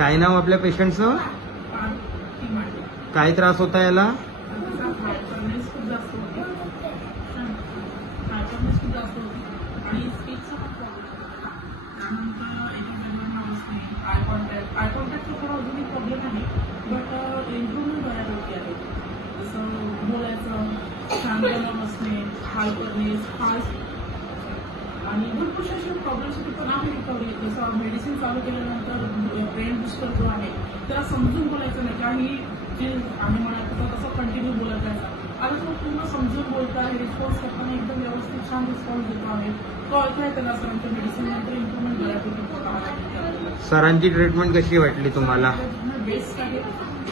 काय नाव आपल्या पेशंटचं? काय त्रास होता याला? आय कॉन्टॅक्टचा थोडा अजूनही प्रॉब्लेम आहे, बट इम्प्रूव्हमेंट बऱ्यापैकी आहे. जसं बोलायचं, शांतपणा बसणे, हाल करणे, फास्ट आणि भरपूरशा अशा प्रॉब्लेमसाठी पण आहे रिकव्हरी. जसं मेडिसिन चालू केल्यानंतर ब्रेन बुस्टर जो आहे त्याला समजून बोलायचं नाही, काही जे आम्ही म्हणत तसं कंटिन्यू बोलत राहायचा. आता तो पूर्ण समजून बोलता आहे, रिस्पॉन्स करताना एकदम व्यवस्थित छान रिस्पॉन्स देतो आहे. कळत आहे त्याला सरांच्या मेडिसिन नंतर इम्प्रूव्हमेंट बऱ्यापैकी होत आहे. सरांची ट्रीटमेंट कशी वाटली तुम्हाला? बेस्ट आहे.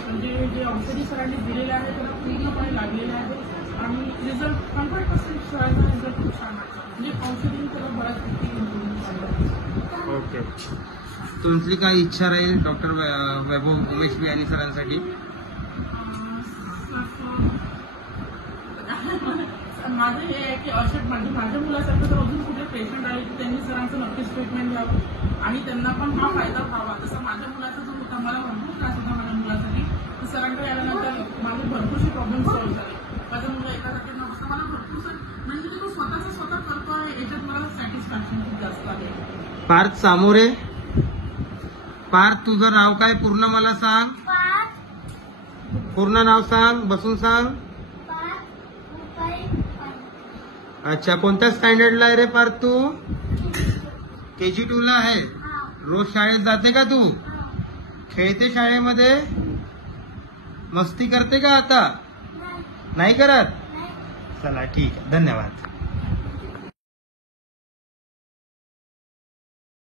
म्हणजे जे औषधी सरांनी दिलेले आहे त्याला पूर्णपणे लागलेले आहे आणि रिझल्ट 100% सरांचा रिझल्ट खूप छान आहे. म्हणजे औषधी त्याला बऱ्याचपैकी इम्प्रूव्हमेंट. ओके, तुमची काय इच्छा राहील डॉक्टर वैभव उमेश बियाणी सरांसाठी? माझं हे आहे की अशा माझ्या मुलासारखं जर अजून कुठे पेशंट आले की त्यांनी सरांचं नक्कीच ट्रीटमेंट घ्यावं आणि त्यांना पण हा फायदा व्हावा. तसं माझ्या मुलाचा जो होता, मला भरपूर त्रास होता माझ्या मुलासाठी, तर सरांकडे आल्यानंतर माझे भरपूरसे प्रॉब्लेम सॉल्व्ह झाले. माझा मुलगा एकासाठी नव्हता, मला भरपूर म्हणजे तो स्वतः करतो आहे याच्यात मला सॅटिस्फॅक्शन खूप जास्त आहे. पार्थ सामोरे, पार्थ तुझं नाव काय पूर्ण मला सांग? पूर्ण नाव सांग, बसून सांग. अच्छा, कोणत्या स्टँडर्डला आहे रे पार्थ तू? KG2 ला आहे. रोज शाळेत जाते का तू? खेळते शाळेमध्ये? मस्ती करते का आता? नाही करत? चला ठीक आहे, धन्यवाद.